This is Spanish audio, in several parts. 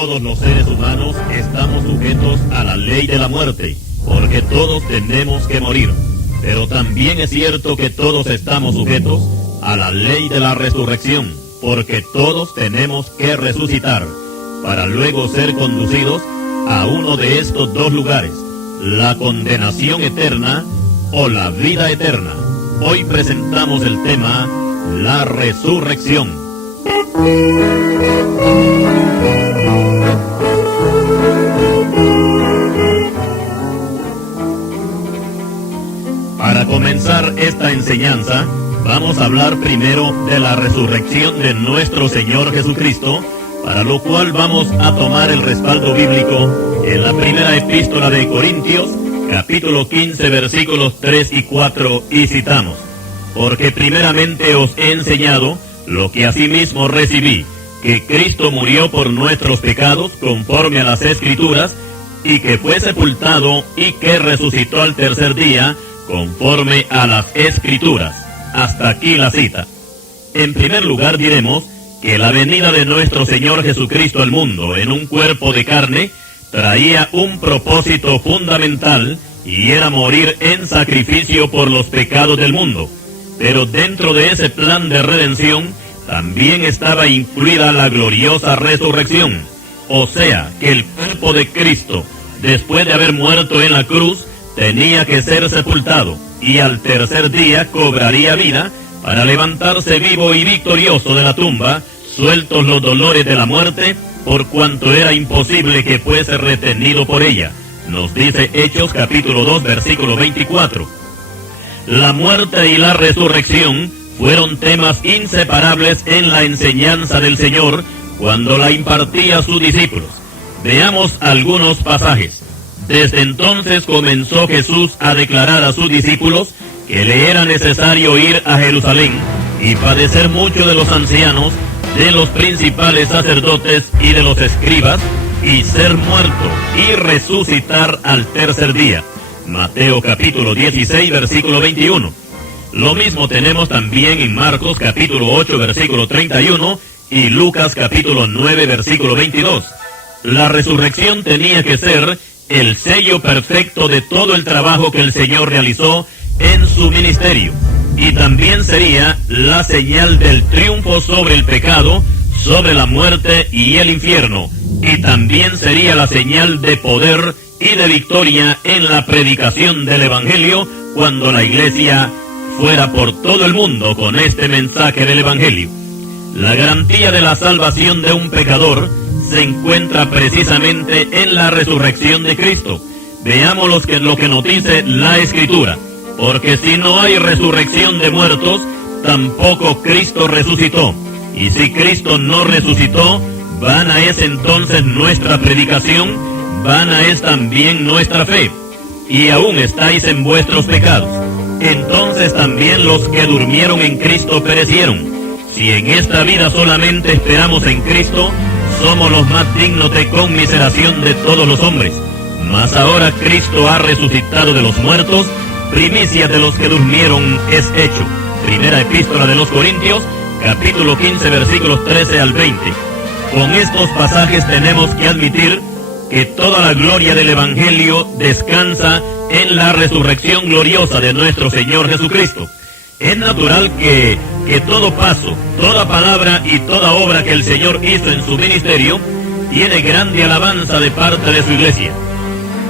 todos los seres humanos estamos sujetos a la ley de la muerte, porque todos tenemos que morir. Pero también es cierto que todos estamos sujetos a la ley de la resurrección, porque todos tenemos que resucitar, para luego ser conducidos a uno de estos dos lugares, la condenación eterna o la vida eterna. Hoy presentamos el tema, la resurrección. Para comenzar esta enseñanza, vamos a hablar primero de la resurrección de nuestro Señor Jesucristo, para lo cual vamos a tomar el respaldo bíblico en la primera epístola de Corintios, capítulo 15, versículos 3 y 4, y citamos: porque primeramente os he enseñado lo que asimismo recibí, que Cristo murió por nuestros pecados conforme a las Escrituras, y que fue sepultado y que resucitó al tercer día conforme a las Escrituras. Hasta aquí la cita. En primer lugar diremos que la venida de nuestro Señor Jesucristo al mundo en un cuerpo de carne traía un propósito fundamental, y era morir en sacrificio por los pecados del mundo. Pero dentro de ese plan de redención también estaba incluida la gloriosa resurrección. O sea, que el cuerpo de Cristo, después de haber muerto en la cruz, tenía que ser sepultado, y al tercer día cobraría vida para levantarse vivo y victorioso de la tumba, sueltos los dolores de la muerte, por cuanto era imposible que fuese retenido por ella. Nos dice Hechos capítulo 2, versículo 24. La muerte y la resurrección fueron temas inseparables en la enseñanza del Señor cuando la impartía a sus discípulos. Veamos algunos pasajes. Desde entonces comenzó Jesús a declarar a sus discípulos que le era necesario ir a Jerusalén y padecer mucho de los ancianos, de los principales sacerdotes y de los escribas, y ser muerto y resucitar al tercer día. Mateo capítulo 16, versículo 21. Lo mismo tenemos también en Marcos capítulo 8, versículo 31, y Lucas capítulo 9, versículo 22. La resurrección tenía que ser el sello perfecto de todo el trabajo que el Señor realizó en su ministerio, y también sería la señal del triunfo sobre el pecado, sobre la muerte y el infierno, y también sería la señal de poder y de victoria en la predicación del Evangelio cuando la iglesia fuera por todo el mundo con este mensaje del Evangelio. La garantía de la salvación de un pecador se encuentra precisamente en la resurrección de Cristo. Veamos lo que nos dice la Escritura. Porque si no hay resurrección de muertos, tampoco Cristo resucitó. Y si Cristo no resucitó, vana es entonces nuestra predicación, vana es también nuestra fe. Y aún estáis en vuestros pecados. Entonces también los que durmieron en Cristo perecieron. Si en esta vida solamente esperamos en Cristo, somos los más dignos de conmiseración de todos los hombres. Mas ahora Cristo ha resucitado de los muertos, primicia de los que durmieron es hecho. Primera epístola de los Corintios, capítulo 15, versículos 13 al 20. Con estos pasajes tenemos que admitir que toda la gloria del Evangelio descansa en la resurrección gloriosa de nuestro Señor Jesucristo. Es natural que todo paso, toda palabra y toda obra que el Señor hizo en su ministerio tiene grande alabanza de parte de su iglesia.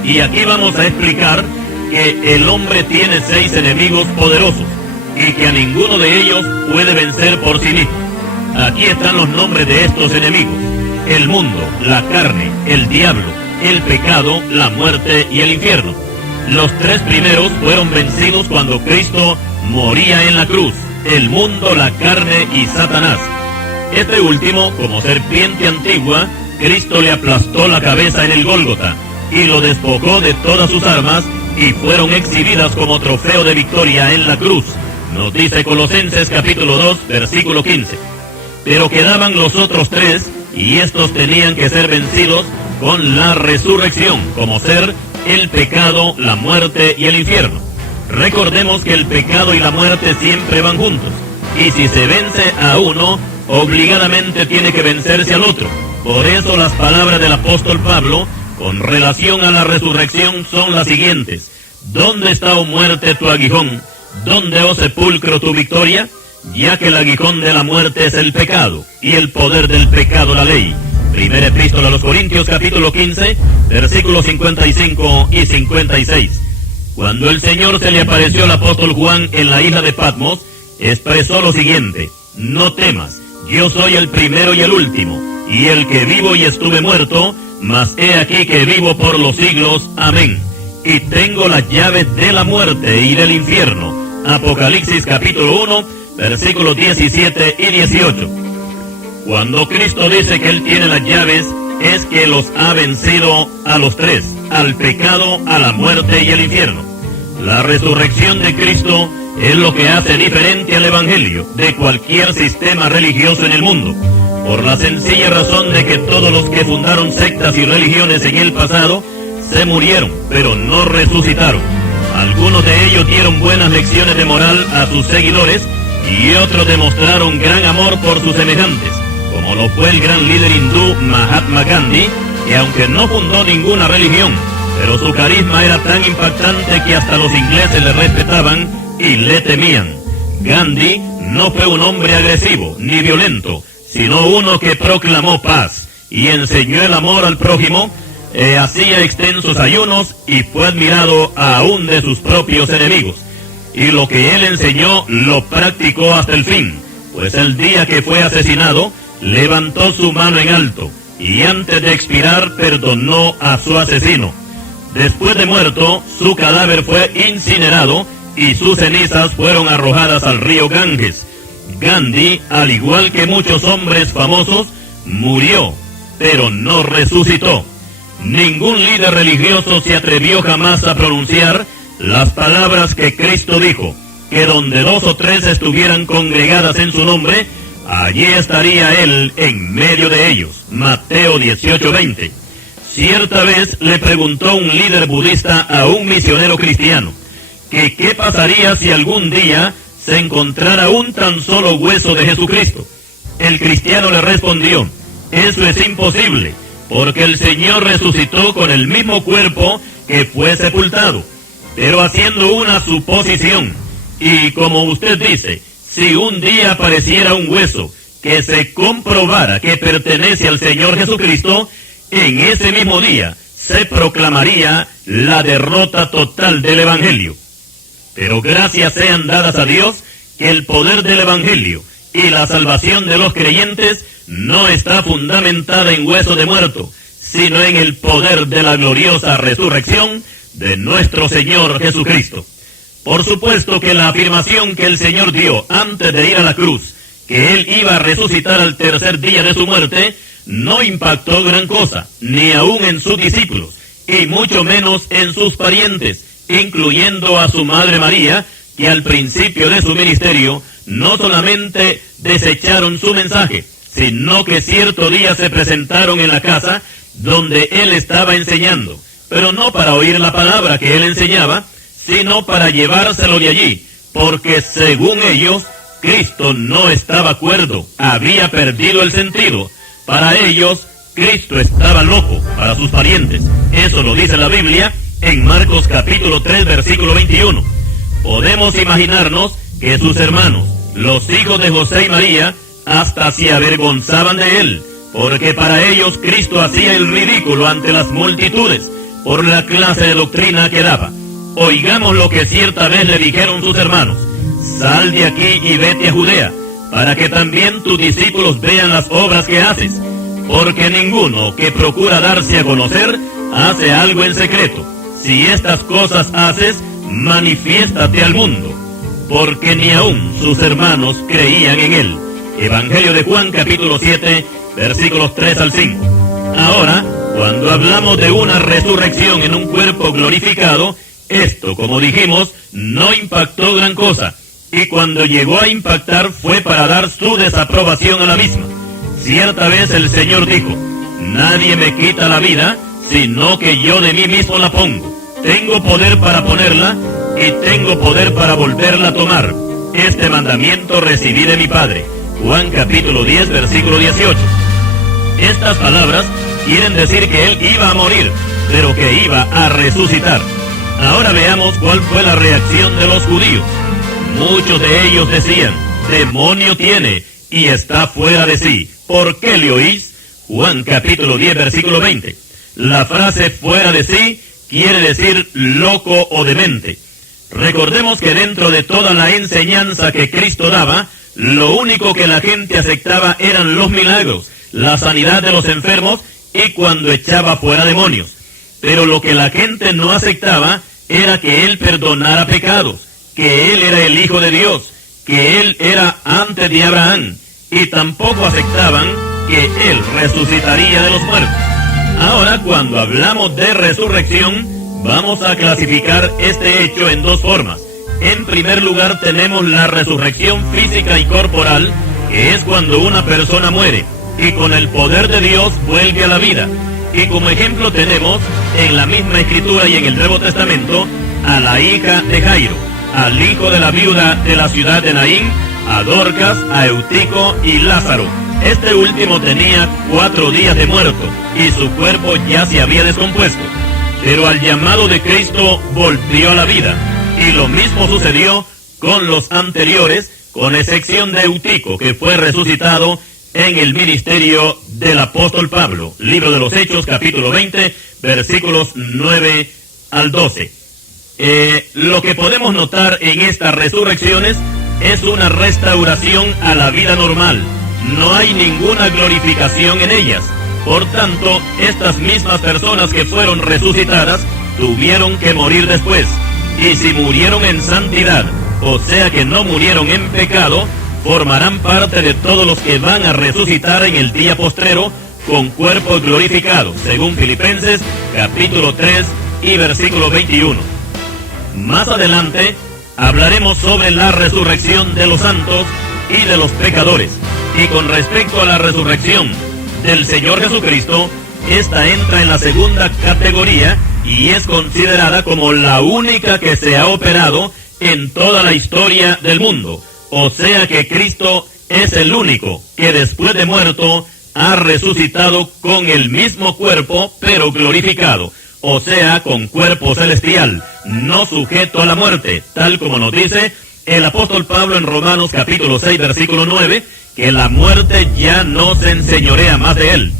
Y aquí vamos a explicar que el hombre tiene 6 enemigos poderosos y que a ninguno de ellos puede vencer por sí mismo. Aquí están los nombres de estos enemigos: el mundo, la carne, el diablo, el pecado, la muerte y el infierno. Los 3 primeros fueron vencidos cuando Cristo moría en la cruz: el mundo, la carne y Satanás. Este último, como serpiente antigua, Cristo le aplastó la cabeza en el Gólgota y lo despojó de todas sus armas, y fueron exhibidas como trofeo de victoria en la cruz. Nos dice Colosenses capítulo 2, versículo 15. Pero quedaban los otros 3, y estos tenían que ser vencidos con la resurrección, como ser el pecado, la muerte y el infierno. Recordemos que el pecado y la muerte siempre van juntos, y si se vence a uno, obligadamente tiene que vencerse al otro. Por eso las palabras del apóstol Pablo con relación a la resurrección son las siguientes: ¿dónde está, oh muerte, tu aguijón? ¿Dónde, oh sepulcro, tu victoria? Ya que el aguijón de la muerte es el pecado, y el poder del pecado la ley. Primera Epístola a los Corintios, capítulo 15, versículos 55 y 56. Cuando el Señor se le apareció al apóstol Juan en la isla de Patmos, expresó lo siguiente: no temas, yo soy el primero y el último, y el que vivo y estuve muerto, mas he aquí que vivo por los siglos. Amén. Y tengo las llaves de la muerte y del infierno. Apocalipsis capítulo 1, versículos 17 y 18. Cuando Cristo dice que Él tiene las llaves, es que los ha vencido a los tres: al pecado, a la muerte y el infierno. La resurrección de Cristo es lo que hace diferente al Evangelio de cualquier sistema religioso en el mundo, por la sencilla razón de que todos los que fundaron sectas y religiones en el pasado se murieron, pero no resucitaron. Algunos de ellos dieron buenas lecciones de moral a sus seguidores, y otros demostraron gran amor por sus semejantes, como lo fue el gran líder hindú Mahatma Gandhi, que aunque no fundó ninguna religión, pero su carisma era tan impactante que hasta los ingleses le respetaban y le temían. Gandhi no fue un hombre agresivo ni violento, sino uno que proclamó paz y enseñó el amor al prójimo, hacía extensos ayunos y fue admirado aún de sus propios enemigos. Y lo que él enseñó lo practicó hasta el fin, pues el día que fue asesinado, levantó su mano en alto y antes de expirar perdonó a su asesino. Después de muerto, su cadáver fue incinerado y sus cenizas fueron arrojadas al río Ganges. Gandhi, al igual que muchos hombres famosos, murió, pero no resucitó. Ningún líder religioso se atrevió jamás a pronunciar las palabras que Cristo dijo, que donde 2 o 3 estuvieran congregadas en su nombre, allí estaría Él en medio de ellos. Mateo 18:20. Cierta vez le preguntó un líder budista a un misionero cristiano que qué pasaría si algún día se encontrara un tan solo hueso de Jesucristo. El cristiano le respondió: eso es imposible, porque el Señor resucitó con el mismo cuerpo que fue sepultado. Pero haciendo una suposición, y como usted dice, si un día apareciera un hueso que se comprobara que pertenece al Señor Jesucristo, en ese mismo día se proclamaría la derrota total del Evangelio. Pero gracias sean dadas a Dios que el poder del Evangelio y la salvación de los creyentes no está fundamentada en hueso de muerto, sino en el poder de la gloriosa resurrección de nuestro Señor Jesucristo. Por supuesto que la afirmación que el Señor dio antes de ir a la cruz, que Él iba a resucitar al tercer día de su muerte, no impactó gran cosa, ni aún en sus discípulos, y mucho menos en sus parientes, incluyendo a su madre María, que al principio de su ministerio no solamente desecharon su mensaje, sino que cierto día se presentaron en la casa donde Él estaba enseñando, pero no para oír la palabra que Él enseñaba, sino para llevárselo de allí, porque según ellos, Cristo no estaba cuerdo, había perdido el sentido. Para ellos, Cristo estaba loco. Para sus parientes, eso lo dice la Biblia en Marcos capítulo 3, versículo 21. Podemos imaginarnos que sus hermanos, los hijos de José y María, hasta se avergonzaban de Él, porque para ellos Cristo hacía el ridículo ante las multitudes, por la clase de doctrina que daba. Oigamos lo que cierta vez le dijeron sus hermanos: sal de aquí y vete a Judea, para que también tus discípulos vean las obras que haces, porque ninguno que procura darse a conocer hace algo en secreto. Si estas cosas haces, manifiéstate al mundo, porque ni aún sus hermanos creían en él. Evangelio de Juan capítulo 7, versículos 3 al 5. Ahora, cuando hablamos de una resurrección en un cuerpo glorificado, esto, como dijimos, no impactó gran cosa, y cuando llegó a impactar fue para dar su desaprobación a la misma. Cierta vez el Señor dijo: nadie me quita la vida, sino que yo de mí mismo la pongo. Tengo poder para ponerla, y tengo poder para volverla a tomar. Este mandamiento recibí de mi Padre. Juan capítulo 10, versículo 18. Estas palabras quieren decir que él iba a morir, pero que iba a resucitar. Ahora veamos cuál fue la reacción de los judíos. Muchos de ellos decían: demonio tiene y está fuera de sí. ¿Por qué le oís? Juan capítulo 10, versículo 20. La frase fuera de sí quiere decir loco o demente. Recordemos que dentro de toda la enseñanza que Cristo daba, lo único que la gente aceptaba eran los milagros, la sanidad de los enfermos y cuando echaba fuera demonios. Pero lo que la gente no aceptaba era que Él perdonara pecados, que Él era el Hijo de Dios, que Él era antes de Abraham, y tampoco aceptaban que Él resucitaría de los muertos. Ahora, cuando hablamos de resurrección, vamos a clasificar este hecho en dos formas. En primer lugar, tenemos la resurrección física y corporal, que es cuando una persona muere y con el poder de Dios vuelve a la vida. Y como ejemplo tenemos en la misma Escritura y en el Nuevo Testamento a la hija de Jairo, al hijo de la viuda de la ciudad de Naín, a Dorcas, a Eutico y Lázaro. Este último tenía 4 días de muerto y su cuerpo ya se había descompuesto. Pero al llamado de Cristo volvió a la vida. Y lo mismo sucedió con los anteriores, con excepción de Eutico, que fue resucitado en el ministerio del apóstol Pablo. Libro de los Hechos, capítulo 20, versículos 9 al 12. Lo que podemos notar en estas resurrecciones es una restauración a la vida normal. No hay ninguna glorificación en ellas. Por tanto, estas mismas personas que fueron resucitadas tuvieron que morir después. Y si murieron en santidad, o sea que no murieron en pecado, formarán parte de todos los que van a resucitar en el día postrero con cuerpos glorificados, según Filipenses capítulo 3 y versículo 21. Más adelante hablaremos sobre la resurrección de los santos y de los pecadores. Y con respecto a la resurrección del Señor Jesucristo, esta entra en la segunda categoría y es considerada como la única que se ha operado en toda la historia del mundo. O sea que Cristo es el único que después de muerto ha resucitado con el mismo cuerpo, pero glorificado. O sea, con cuerpo celestial, no sujeto a la muerte, tal como nos dice el apóstol Pablo en Romanos capítulo 6, versículo 9, que la muerte ya no se enseñorea más de él.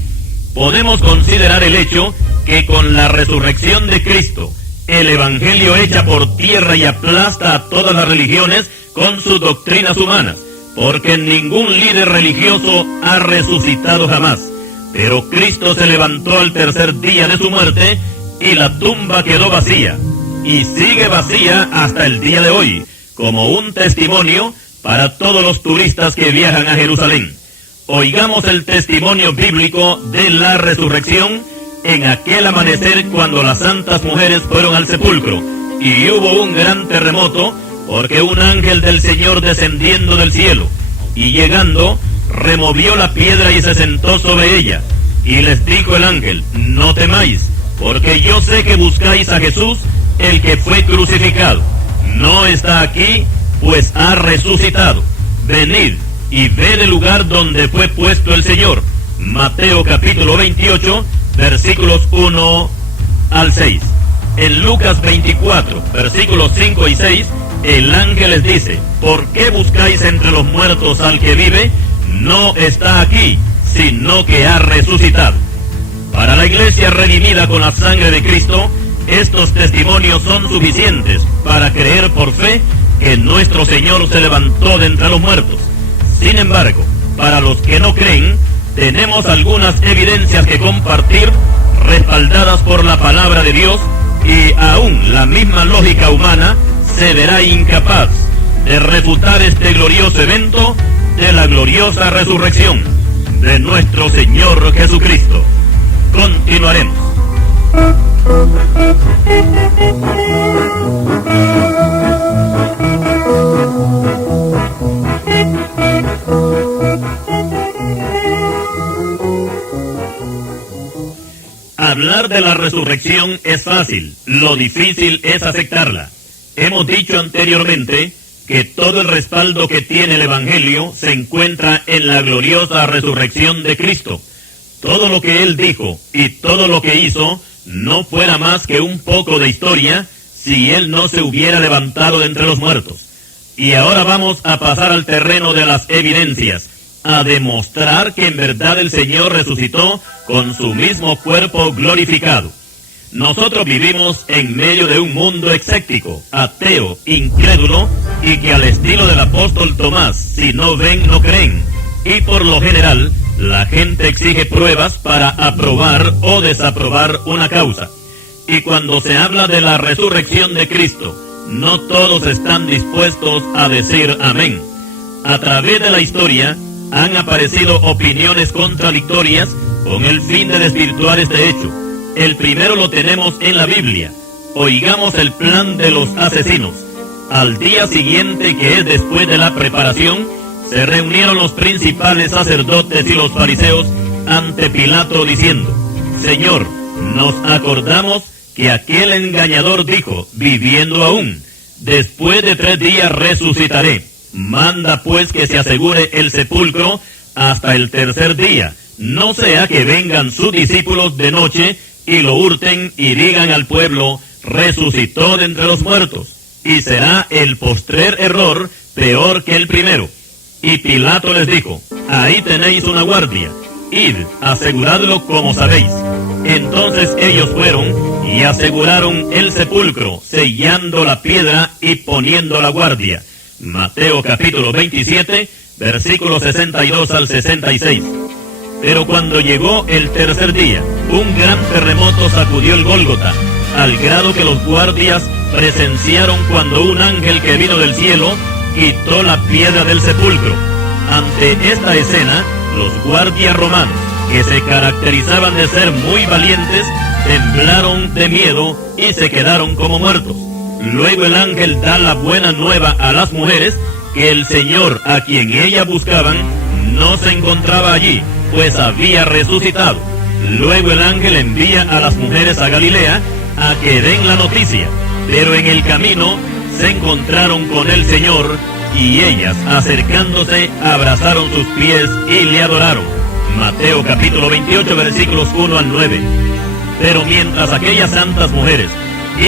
Podemos considerar el hecho que con la resurrección de Cristo, el Evangelio echa por tierra y aplasta a todas las religiones con sus doctrinas humanas, porque ningún líder religioso ha resucitado jamás. Pero Cristo se levantó al tercer día de su muerte y la tumba quedó vacía, y sigue vacía hasta el día de hoy, como un testimonio para todos los turistas que viajan a Jerusalén. Oigamos el testimonio bíblico de la resurrección en aquel amanecer cuando las santas mujeres fueron al sepulcro, y hubo un gran terremoto, porque un ángel del Señor descendiendo del cielo, y llegando, removió la piedra y se sentó sobre ella. Y les dijo el ángel: no temáis, porque yo sé que buscáis a Jesús, el que fue crucificado. No está aquí, pues ha resucitado. Venid y ved el lugar donde fue puesto el Señor. Mateo capítulo 28, versículos 1 al 6. En Lucas 24, versículos 5 y 6, el ángel les dice: ¿por qué buscáis entre los muertos al que vive? No está aquí, sino que ha resucitado. Para la iglesia redimida con la sangre de Cristo, estos testimonios son suficientes para creer por fe que nuestro Señor se levantó de entre los muertos. Sin embargo, para los que no creen, tenemos algunas evidencias que compartir, respaldadas por la palabra de Dios, y aún la misma lógica humana se verá incapaz de refutar este glorioso evento de la gloriosa resurrección de nuestro Señor Jesucristo. Continuaremos. Hablar de la resurrección es fácil, lo difícil es aceptarla. Hemos dicho anteriormente que todo el respaldo que tiene el Evangelio se encuentra en la gloriosa resurrección de Cristo. todo lo que él dijo y todo lo que hizo no fuera más que un poco de historia si él no se hubiera levantado de entre los muertos. Y ahora vamos a pasar al terreno de las evidencias, a demostrar que en verdad el Señor resucitó con su mismo cuerpo glorificado. Nosotros vivimos en medio de un mundo escéptico, ateo, incrédulo, y que al estilo del apóstol Tomás, si no ven, no creen. Y por lo general, la gente exige pruebas para aprobar o desaprobar una causa. Y cuando se habla de la resurrección de Cristo, no todos están dispuestos a decir amén. A través de la historia, han aparecido opiniones contradictorias con el fin de desvirtuar este hecho. El primero lo tenemos en la Biblia. Oigamos el plan de los asesinos. Al día siguiente, que es después de la preparación, se reunieron los principales sacerdotes y los fariseos ante Pilato diciendo: Señor, nos acordamos que aquel engañador dijo, viviendo aún, después de 3 días resucitaré. Manda pues que se asegure el sepulcro hasta el 3er día, no sea que vengan sus discípulos de noche y lo hurten y digan al pueblo, resucitó de entre los muertos, y será el postrer error peor que el primero. Y Pilato les dijo, ahí tenéis una guardia, id, aseguradlo como sabéis. Entonces ellos fueron y aseguraron el sepulcro, sellando la piedra y poniendo la guardia. Mateo capítulo 27, versículos 62 al 66. Pero cuando llegó el 3er día, un gran terremoto sacudió el Gólgota, al grado que los guardias presenciaron cuando un ángel que vino del cielo quitó la piedra del sepulcro. Ante esta escena, los guardias romanos, que se caracterizaban de ser muy valientes, temblaron de miedo y se quedaron como muertos. Luego el ángel da la buena nueva a las mujeres que el Señor, a quien ellas buscaban, no se encontraba allí, pues había resucitado. Luego el ángel envía a las mujeres a Galilea a que den la noticia, pero en el camino se encontraron con el Señor y ellas, acercándose, abrazaron sus pies y le adoraron. Mateo capítulo 28, versículos 1 al 9. Pero mientras aquellas santas mujeres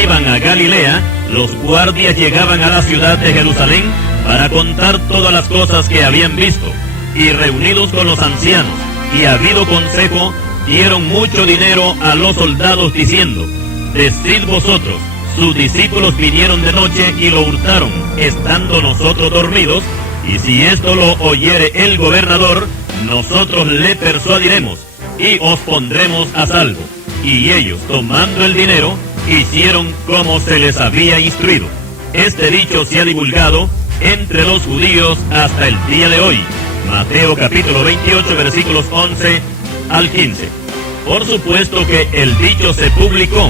iban a Galilea, los guardias llegaban a la ciudad de Jerusalén para contar todas las cosas que habían visto, y reunidos con los ancianos y habido consejo, dieron mucho dinero a los soldados diciendo, decid vosotros, sus discípulos vinieron de noche y lo hurtaron, estando nosotros dormidos, y si esto lo oyere el gobernador, nosotros le persuadiremos y os pondremos a salvo. Y ellos, tomando el dinero, hicieron como se les había instruido. Este dicho se ha divulgado entre los judíos hasta el día de hoy. Mateo capítulo 28, versículos 11 al 15. Por supuesto que el dicho se publicó.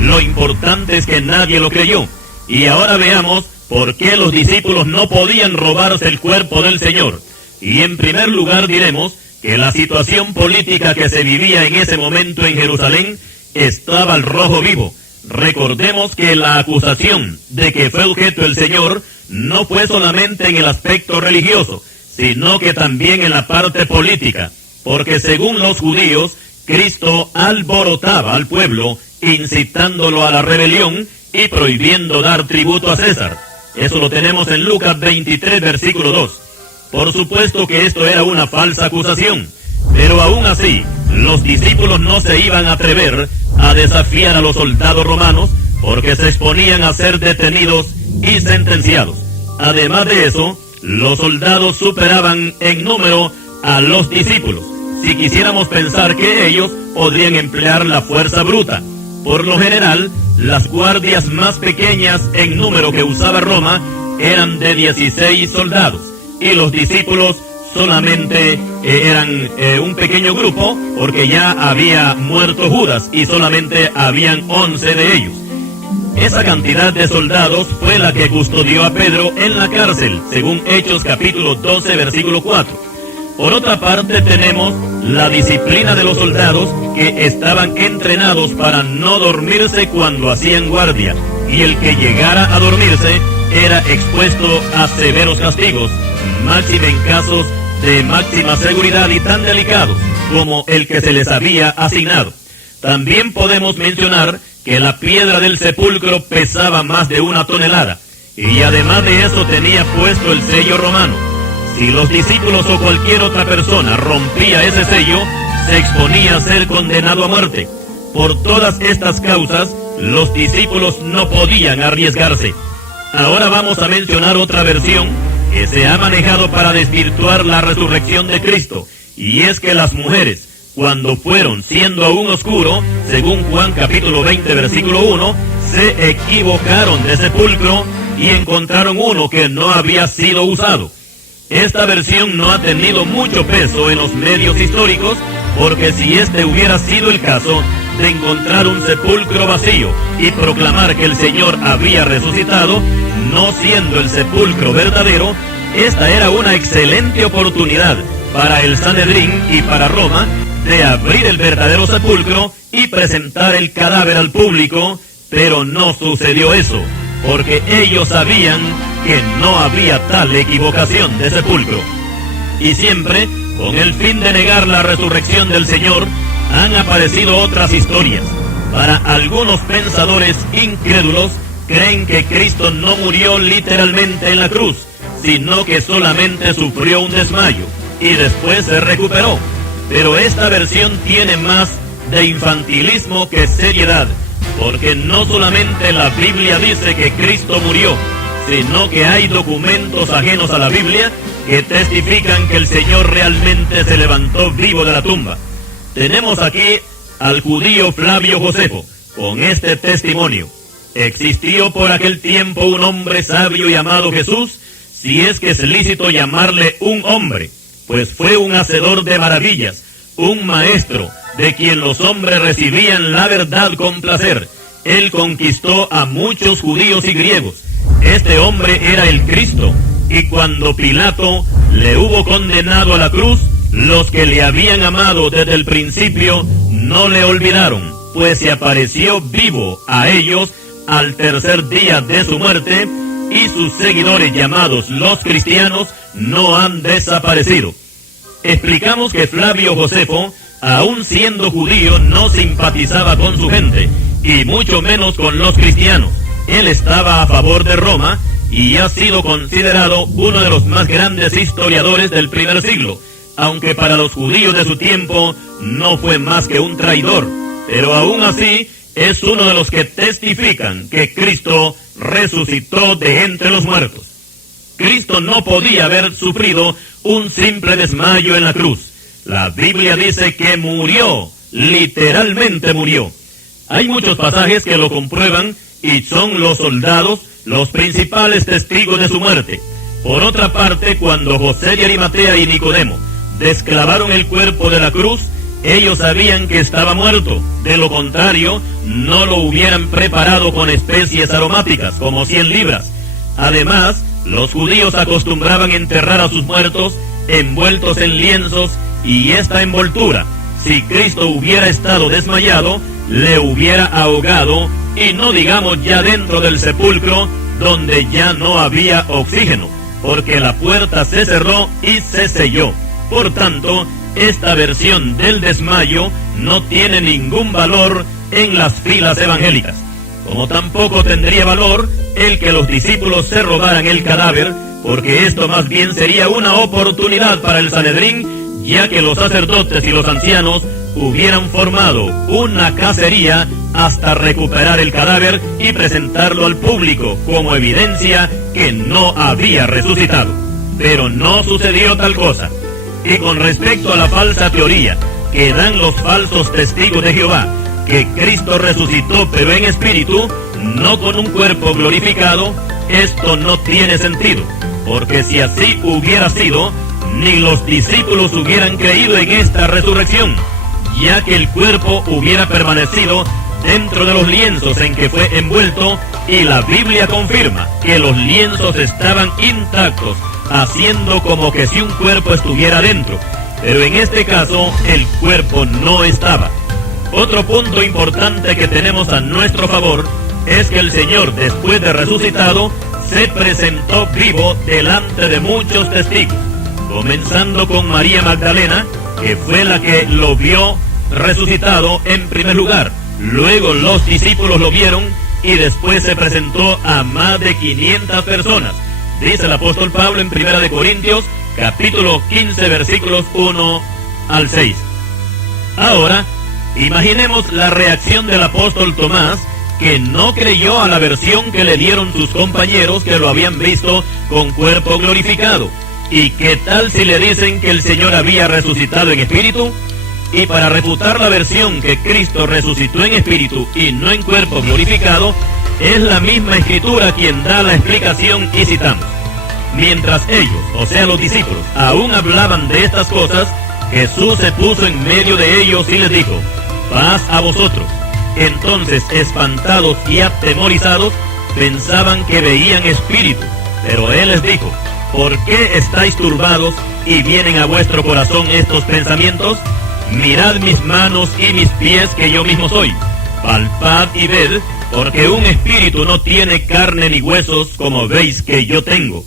Lo importante es que nadie lo creyó. Y ahora veamos por qué los discípulos no podían robarse el cuerpo del Señor. Y en primer lugar diremos que la situación política que se vivía en ese momento en Jerusalén estaba al rojo vivo. Recordemos que la acusación de que fue objeto el Señor no fue solamente en el aspecto religioso, sino que también en la parte política, porque según los judíos, Cristo alborotaba al pueblo, incitándolo a la rebelión y prohibiendo dar tributo a César. Eso lo tenemos en Lucas 23, versículo 2. Por supuesto que esto era una falsa acusación, pero aún así, los discípulos no se iban a atrever a desafiar a los soldados romanos porque se exponían a ser detenidos y sentenciados. Además de eso, los soldados superaban en número a los discípulos. Si quisiéramos pensar que ellos podrían emplear la fuerza bruta. Por lo general, las guardias más pequeñas en número que usaba Roma eran de 16 soldados, y los discípulos solamente eran un pequeño grupo, porque ya había muerto Judas y solamente habían 11 de ellos. Esa cantidad de soldados fue la que custodió a Pedro en la cárcel, según Hechos capítulo 12, versículo 4. Por otra parte tenemos la disciplina de los soldados que estaban entrenados para no dormirse cuando hacían guardia, y el que llegara a dormirse era expuesto a severos castigos, máxime en casos de máxima seguridad y tan delicados como el que se les había asignado. También podemos mencionar que la piedra del sepulcro pesaba más de 1 tonelada, y además de eso tenía puesto el sello romano. Si los discípulos o cualquier otra persona rompía ese sello, se exponía a ser condenado a muerte. Por todas estas causas, los discípulos no podían arriesgarse. Ahora vamos a mencionar otra versión que se ha manejado para desvirtuar la resurrección de Cristo, y es que las mujeres, cuando fueron siendo aún oscuro, según Juan capítulo 20 versículo 1, se equivocaron de sepulcro y encontraron uno que no había sido usado. Esta versión no ha tenido mucho peso en los medios históricos, porque si este hubiera sido el caso de encontrar un sepulcro vacío y proclamar que el Señor había resucitado, no siendo el sepulcro verdadero, esta era una excelente oportunidad para el Sanedrín y para Roma de abrir el verdadero sepulcro y presentar el cadáver al público, pero no sucedió eso, porque ellos sabían que no había tal equivocación de sepulcro. Y siempre, con el fin de negar la resurrección del Señor, han aparecido otras historias. Para algunos pensadores incrédulos, creen que Cristo no murió literalmente en la cruz, sino que solamente sufrió un desmayo y después se recuperó. Pero esta versión tiene más de infantilismo que seriedad, porque no solamente la Biblia dice que Cristo murió, sino que hay documentos ajenos a la Biblia que testifican que el Señor realmente se levantó vivo de la tumba. Tenemos aquí al judío Flavio Josefo con este testimonio: existió por aquel tiempo un hombre sabio llamado Jesús, si es que es lícito llamarle un hombre, pues fue un hacedor de maravillas, un maestro, de quien los hombres recibían la verdad con placer. Él conquistó a muchos judíos y griegos. Este hombre era el Cristo, y cuando Pilato le hubo condenado a la cruz, los que le habían amado desde el principio no le olvidaron, pues se apareció vivo a ellos al tercer día de su muerte, y sus seguidores llamados los cristianos no han desaparecido. Explicamos que Flavio Josefo, aun siendo judío, no simpatizaba con su gente, y mucho menos con los cristianos. Él estaba a favor de Roma, y ha sido considerado uno de los más grandes historiadores del primer siglo, aunque para los judíos de su tiempo no fue más que un traidor, pero aún así es uno de los que testifican que Cristo resucitó de entre los muertos. Cristo no podía haber sufrido un simple desmayo en la cruz. La Biblia dice que murió, literalmente murió. Hay muchos pasajes que lo comprueban y son los soldados los principales testigos de su muerte. Por otra parte, cuando José de Arimatea y Nicodemo desclavaron el cuerpo de la cruz, ellos sabían que estaba muerto. De lo contrario, no lo hubieran preparado con especies aromáticas, como 100 libras. Además, los judíos acostumbraban enterrar a sus muertos envueltos en lienzos, y esta envoltura, si Cristo hubiera estado desmayado, le hubiera ahogado, y no digamos ya dentro del sepulcro, donde ya no había oxígeno, porque la puerta se cerró y se selló. Por tanto, esta versión del desmayo no tiene ningún valor en las filas evangélicas, como tampoco tendría valor el que los discípulos se robaran el cadáver, porque esto más bien sería una oportunidad para el Sanedrín, ya que los sacerdotes y los ancianos hubieran formado una cacería hasta recuperar el cadáver y presentarlo al público como evidencia que no había resucitado. Pero no sucedió tal cosa. Y con respecto a la falsa teoría que dan los falsos testigos de Jehová, que Cristo resucitó pero en espíritu, no con un cuerpo glorificado, esto no tiene sentido, porque si así hubiera sido, ni los discípulos hubieran creído en esta resurrección, ya que el cuerpo hubiera permanecido dentro de los lienzos en que fue envuelto, y la Biblia confirma que los lienzos estaban intactos, haciendo como que si un cuerpo estuviera dentro, pero en este caso el cuerpo no estaba. Otro punto importante que tenemos a nuestro favor es que el Señor, después de resucitado, se presentó vivo delante de muchos testigos, comenzando con María Magdalena, que fue la que lo vio resucitado en primer lugar. Luego los discípulos lo vieron y después se presentó a más de 500 personas. Dice el apóstol Pablo en 1 Corintios, capítulo 15, versículos 1 al 6. Ahora, imaginemos la reacción del apóstol Tomás, que no creyó a la versión que le dieron sus compañeros que lo habían visto con cuerpo glorificado. ¿Y qué tal si le dicen que el Señor había resucitado en espíritu? Y para refutar la versión que Cristo resucitó en espíritu y no en cuerpo glorificado, es la misma Escritura quien da la explicación y citamos. Mientras ellos, o sea los discípulos, aún hablaban de estas cosas, Jesús se puso en medio de ellos y les dijo: paz a vosotros. Entonces, espantados y atemorizados, pensaban que veían espíritu, pero Él les dijo: ¿por qué estáis turbados y vienen a vuestro corazón estos pensamientos? Mirad mis manos y mis pies, que yo mismo soy. Palpad y ved, porque un espíritu no tiene carne ni huesos, como veis que yo tengo.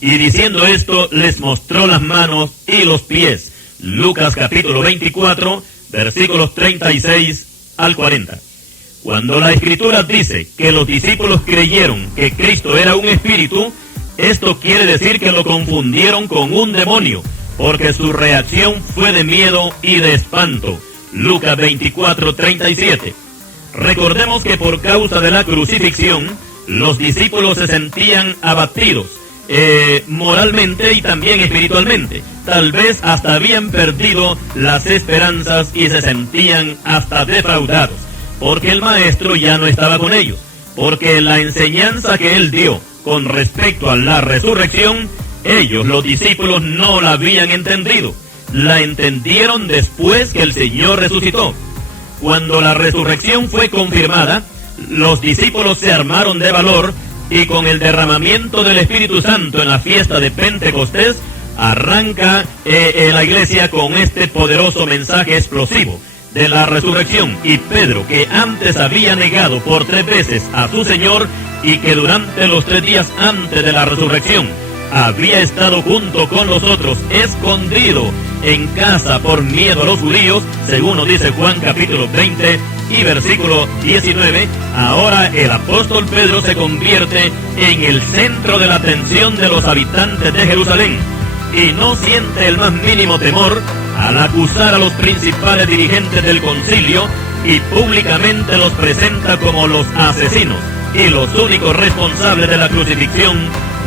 Y diciendo esto, les mostró las manos y los pies. Lucas capítulo 24, versículos 36 al 40. Cuando la Escritura dice que los discípulos creyeron que Cristo era un espíritu, esto quiere decir que lo confundieron con un demonio, porque su reacción fue de miedo y de espanto. Lucas 24, 37. Recordemos que por causa de la crucifixión, los discípulos se sentían abatidos, moralmente y también espiritualmente. Tal vez hasta habían perdido las esperanzas y se sentían hasta defraudados, porque el Maestro ya no estaba con ellos, porque la enseñanza que Él dio con respecto a la resurrección, ellos, los discípulos, no la habían entendido. La entendieron después que el Señor resucitó. Cuando la resurrección fue confirmada, los discípulos se armaron de valor y con el derramamiento del Espíritu Santo en la fiesta de Pentecostés, arranca la iglesia con este poderoso mensaje explosivo de la resurrección. Y Pedro, que antes había negado por 3 veces a su Señor y que durante los 3 días antes de la resurrección había estado junto con los otros, escondido en casa por miedo a los judíos, según nos dice Juan capítulo 20 y versículo 19, ahora el apóstol Pedro se convierte en el centro de la atención de los habitantes de Jerusalén y no siente el más mínimo temor al acusar a los principales dirigentes del concilio y públicamente los presenta como los asesinos y los únicos responsables de la crucifixión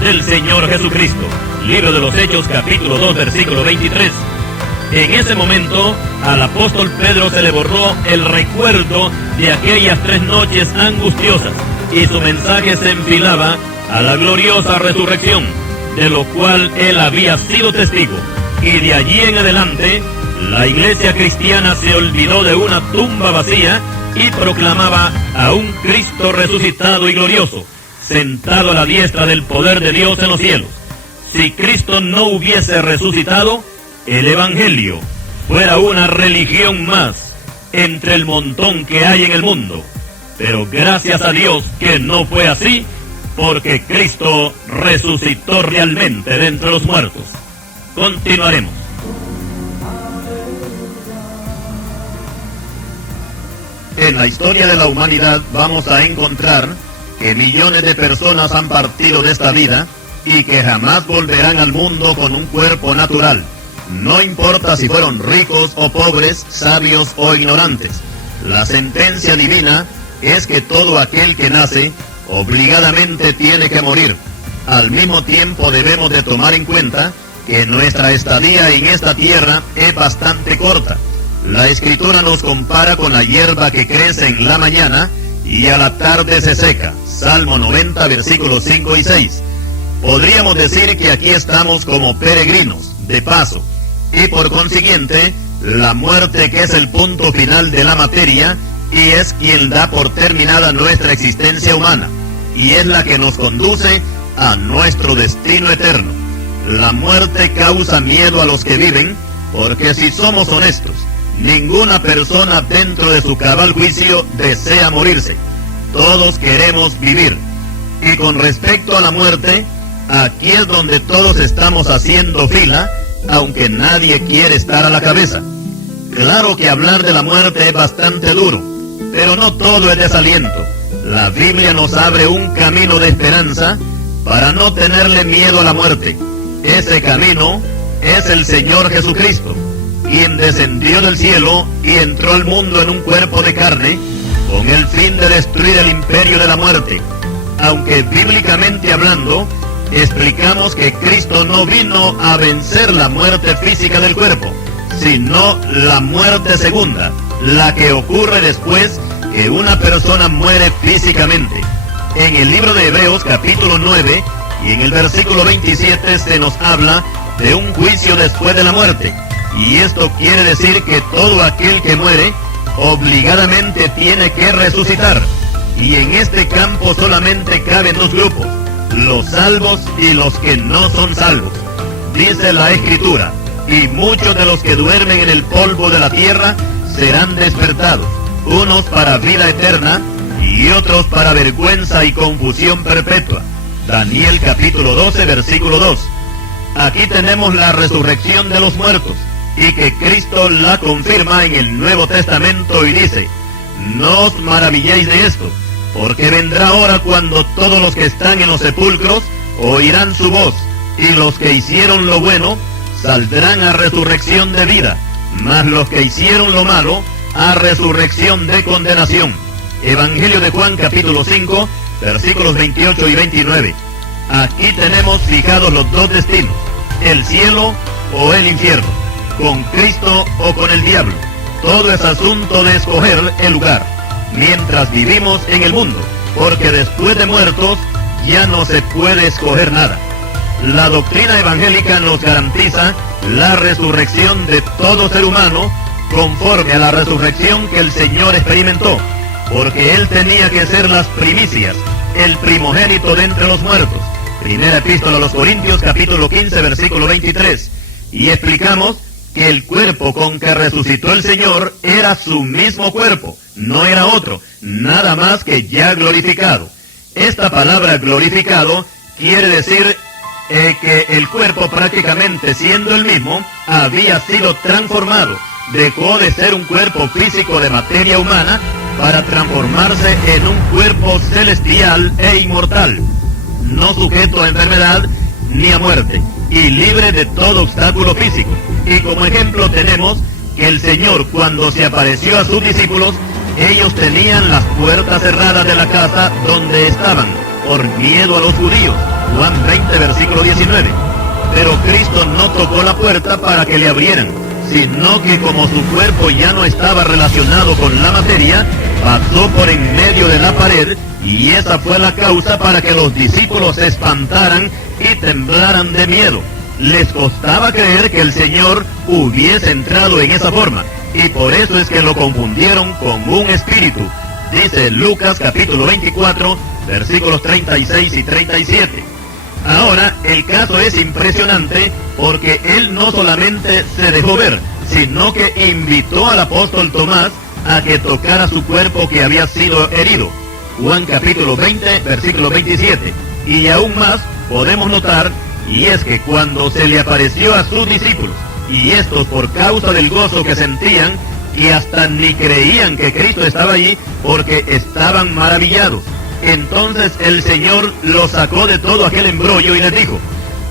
del Señor Jesucristo. Libro de los Hechos capítulo 2 versículo 23. En ese momento al apóstol Pedro se le borró el recuerdo de aquellas 3 noches angustiosas y su mensaje se enfilaba a la gloriosa resurrección, de lo cual él había sido testigo. Y de allí en adelante la iglesia cristiana se olvidó de una tumba vacía y proclamaba a un Cristo resucitado y glorioso, sentado a la diestra del poder de Dios en los cielos. Si Cristo no hubiese resucitado, el Evangelio fuera una religión más entre el montón que hay en el mundo. Pero gracias a Dios que no fue así, porque Cristo resucitó realmente de entre los muertos. Continuaremos. En la historia de la humanidad vamos a encontrar que millones de personas han partido de esta vida y que jamás volverán al mundo con un cuerpo natural. No importa si fueron ricos o pobres, sabios o ignorantes. La sentencia divina es que todo aquel que nace obligadamente tiene que morir. Al mismo tiempo debemos de tomar en cuenta que nuestra estadía en esta tierra es bastante corta. La Escritura nos compara con la hierba que crece en la mañana y a la tarde se seca. Salmo 90, versículos 5 y 6. Podríamos decir que aquí estamos como peregrinos, de paso, y por consiguiente, la muerte, que es el punto final de la materia, y es quien da por terminada nuestra existencia humana, y es la que nos conduce a nuestro destino eterno. La muerte causa miedo a los que viven, porque si somos honestos, ninguna persona dentro de su cabal juicio desea morirse. Todos queremos vivir. Y con respecto a la muerte, aquí es donde todos estamos haciendo fila aunque nadie quiere estar a la cabeza. Claro que hablar de la muerte es bastante duro, pero no todo es desaliento. La Biblia nos abre un camino de esperanza para no tenerle miedo a la muerte. Ese camino es el Señor Jesucristo, quien descendió del cielo y entró al mundo en un cuerpo de carne con el fin de destruir el imperio de la muerte. Aunque bíblicamente hablando, explicamos que Cristo no vino a vencer la muerte física del cuerpo, sino la muerte segunda, la que ocurre después que una persona muere físicamente. En el libro de Hebreos capítulo 9 y en el versículo 27 se nos habla de un juicio después de la muerte. Y esto quiere decir que todo aquel que muere obligadamente tiene que resucitar. Y en este campo solamente caben dos grupos: los salvos y los que no son salvos. Dice la Escritura: y muchos de los que duermen en el polvo de la tierra serán despertados, unos para vida eterna y otros para vergüenza y confusión perpetua. Daniel capítulo 12 versículo 2. Aquí tenemos la resurrección de los muertos, y que Cristo la confirma en el Nuevo Testamento y dice: no os maravilléis de esto, porque vendrá hora cuando todos los que están en los sepulcros oirán su voz, y los que hicieron lo bueno saldrán a resurrección de vida, mas los que hicieron lo malo a resurrección de condenación. Evangelio de Juan capítulo 5 versículos 28 y 29. Aquí tenemos fijados los dos destinos: el cielo o el infierno, con Cristo o con el diablo. Todo es asunto de escoger el lugar mientras vivimos en el mundo, porque después de muertos ya no se puede escoger nada. La doctrina evangélica nos garantiza la resurrección de todo ser humano conforme a la resurrección que el Señor experimentó, porque Él tenía que ser las primicias, el primogénito de entre los muertos. Primera epístola a los Corintios capítulo 15 versículo 23. Y explicamos que el cuerpo con que resucitó el Señor era su mismo cuerpo, no era otro, nada más que ya glorificado. Esta palabra glorificado quiere decir que el cuerpo, prácticamente siendo el mismo, había sido transformado. Dejó de ser un cuerpo físico de materia humana para transformarse en un cuerpo celestial e inmortal, no sujeto a enfermedad ni a muerte, y libre de todo obstáculo físico. Y como ejemplo tenemos que el Señor, cuando se apareció a sus discípulos, ellos tenían las puertas cerradas de la casa donde estaban, por miedo a los judíos. Juan 20 versículo 19. Pero Cristo no tocó la puerta para que le abrieran, sino que como su cuerpo ya no estaba relacionado con la materia, pasó por en medio de la pared, y esa fue la causa para que los discípulos se espantaran y temblaran de miedo. Les costaba creer que el Señor hubiese entrado en esa forma, y por eso es que lo confundieron con un espíritu. Dice Lucas capítulo 24, versículos 36 y 37. Ahora, el caso es impresionante porque Él no solamente se dejó ver, sino que invitó al apóstol Tomás a que tocara su cuerpo que había sido herido. Juan capítulo 20, versículo 27. Y aún más podemos notar, y es que cuando se le apareció a sus discípulos, y estos por causa del gozo que sentían, y hasta ni creían que Cristo estaba allí porque estaban maravillados, entonces el Señor los sacó de todo aquel embrollo y les dijo: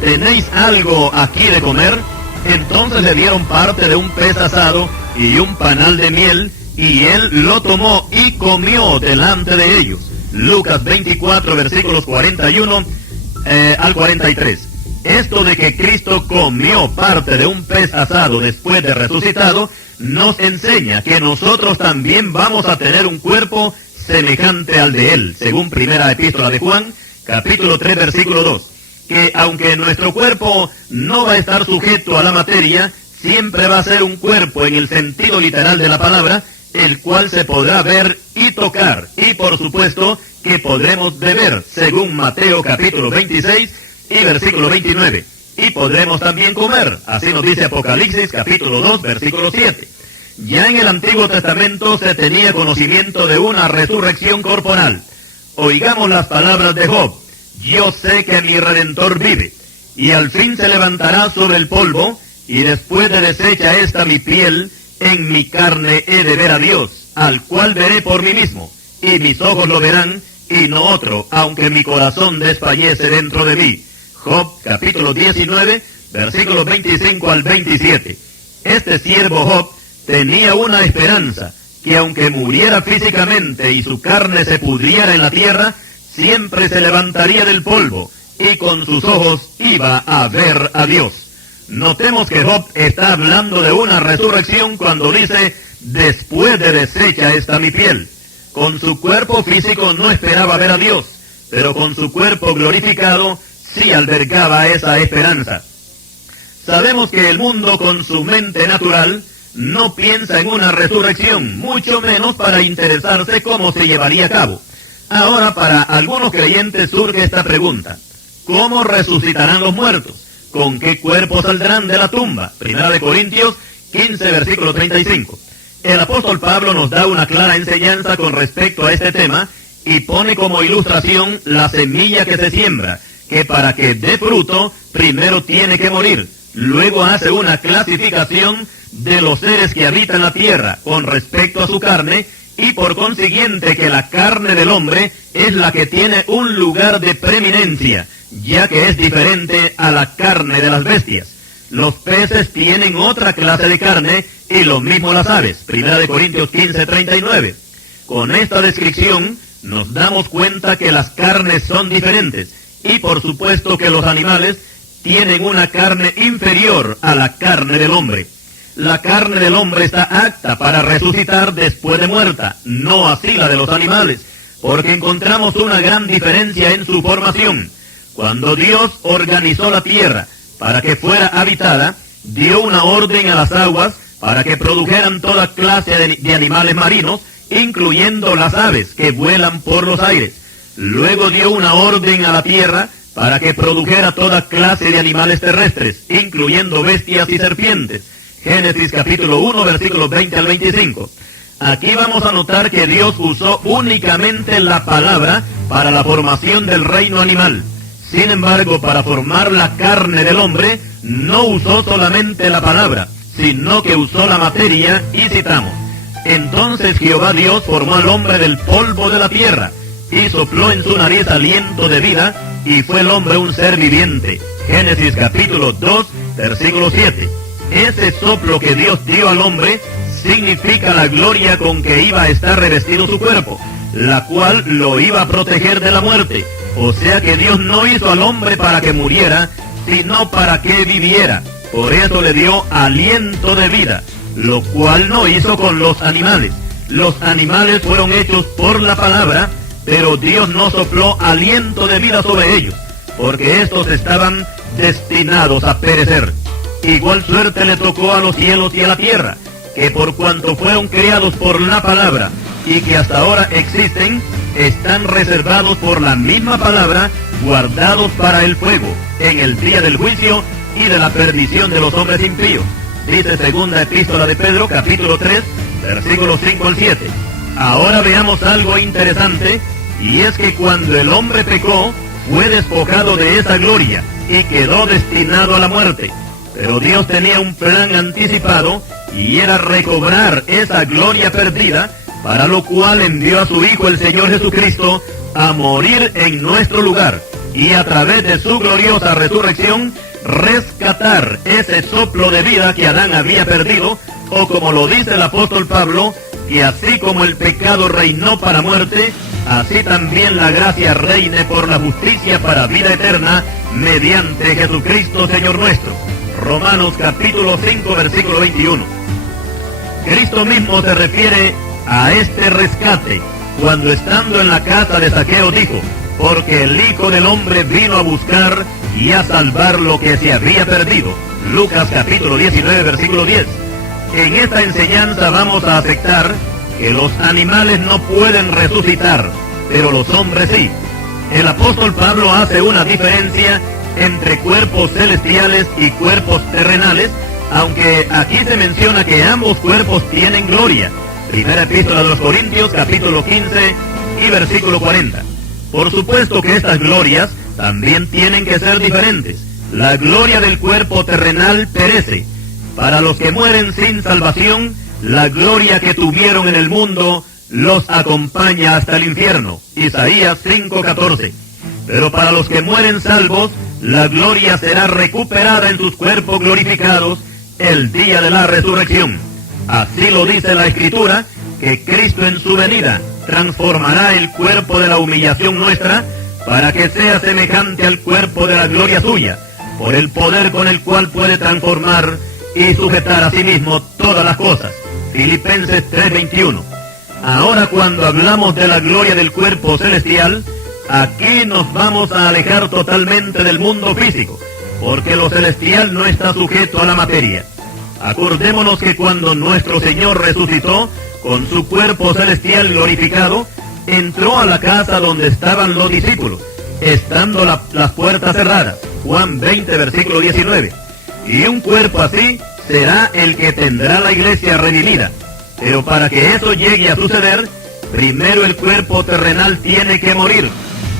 ¿tenéis algo aquí de comer? Entonces le dieron parte de un pez asado y un panal de miel, y él lo tomó y comió delante de ellos. Lucas 24 versículos 41 al 43. Esto de que Cristo comió parte de un pez asado después de resucitado nos enseña que nosotros también vamos a tener un cuerpo semejante al de Él, según primera epístola de Juan, capítulo 3, versículo 2, que aunque nuestro cuerpo no va a estar sujeto a la materia, siempre va a ser un cuerpo en el sentido literal de la palabra, el cual se podrá ver y tocar, y por supuesto que podremos beber, según Mateo capítulo 26 y versículo 29, y podremos también comer, así nos dice Apocalipsis capítulo 2, versículo 7. Ya en el Antiguo Testamento se tenía conocimiento de una resurrección corporal. Oigamos las palabras de Job: yo sé que mi Redentor vive, y al fin se levantará sobre el polvo, y después de deshecha esta mi piel, en mi carne he de ver a Dios, al cual veré por mí mismo, y mis ojos lo verán, y no otro, aunque mi corazón desfallece dentro de mí. Job, capítulo 19, versículos 25 al 27. Este siervo Job tenía una esperanza, que aunque muriera físicamente y su carne se pudriera en la tierra, siempre se levantaría del polvo, y con sus ojos iba a ver a Dios. Notemos que Job está hablando de una resurrección cuando dice, después de deshecha está mi piel. Con su cuerpo físico no esperaba ver a Dios, pero con su cuerpo glorificado sí albergaba esa esperanza. Sabemos que el mundo con su mente natural no piensa en una resurrección, mucho menos para interesarse cómo se llevaría a cabo. Ahora, para algunos creyentes surge esta pregunta: ¿cómo resucitarán los muertos? ¿Con qué cuerpo saldrán de la tumba? Primera de Corintios 15, versículo 35. El apóstol Pablo nos da una clara enseñanza con respecto a este tema y pone como ilustración la semilla que se siembra, que para que dé fruto, primero tiene que morir. Luego hace una clasificación de los seres que habitan la tierra con respecto a su carne, y por consiguiente que la carne del hombre es la que tiene un lugar de preeminencia, ya que es diferente a la carne de las bestias. Los peces tienen otra clase de carne y lo mismo las aves. Primera de Corintios 15, 39. Con esta descripción nos damos cuenta que las carnes son diferentes, y por supuesto que los animales tienen una carne inferior a la carne del hombre. La carne del hombre está apta para resucitar después de muerta, no así la de los animales, porque encontramos una gran diferencia en su formación. Cuando Dios organizó la tierra para que fuera habitada, dio una orden a las aguas para que produjeran toda clase de animales marinos, incluyendo las aves que vuelan por los aires. Luego dio una orden a la tierra para que produjera toda clase de animales terrestres, incluyendo bestias y serpientes. Génesis capítulo 1, versículos 20 al 25. Aquí vamos a notar que Dios usó únicamente la palabra para la formación del reino animal. Sin embargo, para formar la carne del hombre, no usó solamente la palabra, sino que usó la materia, y citamos: entonces Jehová Dios formó al hombre del polvo de la tierra, y sopló en su nariz aliento de vida, y fue el hombre un ser viviente. Génesis capítulo 2, versículo 7. Ese soplo que Dios dio al hombre significa la gloria con que iba a estar revestido su cuerpo, la cual lo iba a proteger de la muerte. O sea que Dios no hizo al hombre para que muriera, sino para que viviera. Por eso le dio aliento de vida, lo cual no hizo con los animales. Los animales fueron hechos por la palabra, pero Dios no sopló aliento de vida sobre ellos, porque estos estaban destinados a perecer. Igual suerte le tocó a los cielos y a la tierra, que por cuanto fueron creados por la palabra y que hasta ahora existen, están reservados por la misma palabra, guardados para el fuego, en el día del juicio y de la perdición de los hombres impíos. Dice segunda epístola de Pedro, capítulo 3, versículos 5 al 7. Ahora veamos algo interesante, y es que cuando el hombre pecó, fue despojado de esa gloria y quedó destinado a la muerte. Pero Dios tenía un plan anticipado, y era recobrar esa gloria perdida, para lo cual envió a su Hijo el Señor Jesucristo a morir en nuestro lugar, y a través de su gloriosa resurrección, rescatar ese soplo de vida que Adán había perdido, o como lo dice el apóstol Pablo, que así como el pecado reinó para muerte, así también la gracia reine por la justicia para vida eterna, mediante Jesucristo Señor nuestro. Romanos capítulo 5, versículo 21. Cristo mismo se refiere a este rescate cuando, estando en la casa de Zaqueo, dijo: porque el Hijo del Hombre vino a buscar y a salvar lo que se había perdido. Lucas capítulo 19, versículo 10. En esta enseñanza vamos a aceptar que los animales no pueden resucitar, pero los hombres sí. El apóstol Pablo hace una diferencia entre cuerpos celestiales y cuerpos terrenales, aunque aquí se menciona que ambos cuerpos tienen gloria. Primera epístola de los Corintios, capítulo 15 y versículo 40. Por supuesto que estas glorias también tienen que ser diferentes. La gloria del cuerpo terrenal perece, Para los que mueren sin salvación, la gloria que tuvieron en el mundo los acompaña hasta el infierno. Isaías 5:14. Pero para los que mueren salvos, la gloria será recuperada en sus cuerpos glorificados el día de la resurrección. Así lo dice la Escritura, que Cristo en su venida transformará el cuerpo de la humillación nuestra para que sea semejante al cuerpo de la gloria suya, por el poder con el cual puede transformar y sujetar a sí mismo todas las cosas. Filipenses 3:21. Ahora, cuando hablamos de la gloria del cuerpo celestial, aquí nos vamos a alejar totalmente del mundo físico, porque lo celestial no está sujeto a la materia. Acordémonos que cuando nuestro Señor resucitó con su cuerpo celestial glorificado, entró a la casa donde estaban los discípulos, estando las puertas cerradas. Juan 20, versículo 19. Y un cuerpo así será el que tendrá la iglesia redimida. Pero para que eso llegue a suceder, primero el cuerpo terrenal tiene que morir.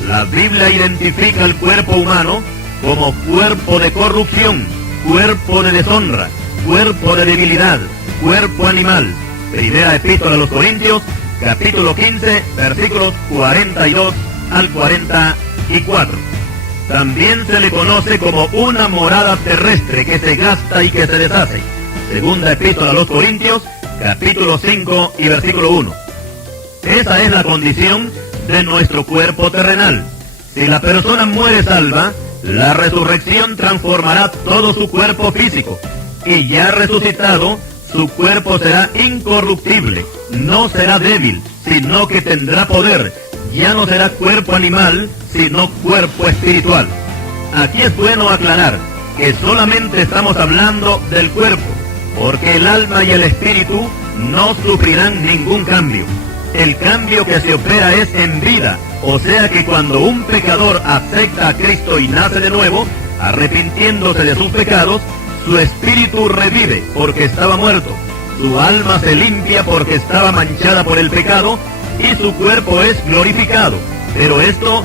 La Biblia identifica el cuerpo humano como cuerpo de corrupción, cuerpo de deshonra, cuerpo de debilidad, cuerpo animal. Primera Epístola a los Corintios, capítulo 15, versículos 42 al 44. También se le conoce como una morada terrestre que se gasta y que se deshace. Segunda Epístola a los Corintios, capítulo 5 y versículo 1. Esa es la condición de nuestro cuerpo terrenal. Si la persona muere salva, la resurrección transformará todo su cuerpo físico, y ya resucitado, su cuerpo será incorruptible, no será débil, sino que tendrá poder. Ya no será cuerpo animal, sino cuerpo espiritual. Aquí es bueno aclarar que solamente estamos hablando del cuerpo, porque el alma y el espíritu no sufrirán ningún cambio. El cambio que se opera es en vida, o sea que cuando un pecador acepta a Cristo y nace de nuevo, arrepintiéndose de sus pecados, su espíritu revive porque estaba muerto, su alma se limpia porque estaba manchada por el pecado, y su cuerpo es glorificado. Pero esto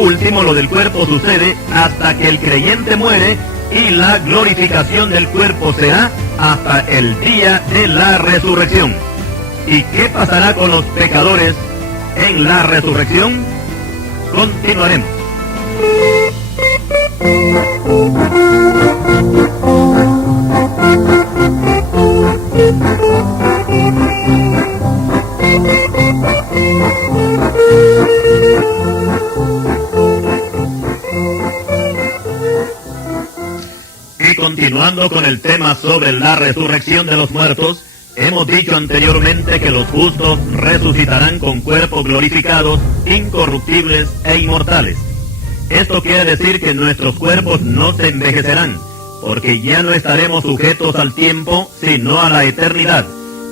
último, lo del cuerpo, sucede hasta que el creyente muere, y la glorificación del cuerpo será hasta el día de la resurrección. ¿Y qué pasará con los pecadores en la resurrección? Continuaremos. Y continuando con el tema sobre la resurrección de los muertos, hemos dicho anteriormente que los justos resucitarán con cuerpos glorificados, incorruptibles e inmortales. Esto quiere decir que nuestros cuerpos no se envejecerán, porque ya no estaremos sujetos al tiempo, sino a la eternidad.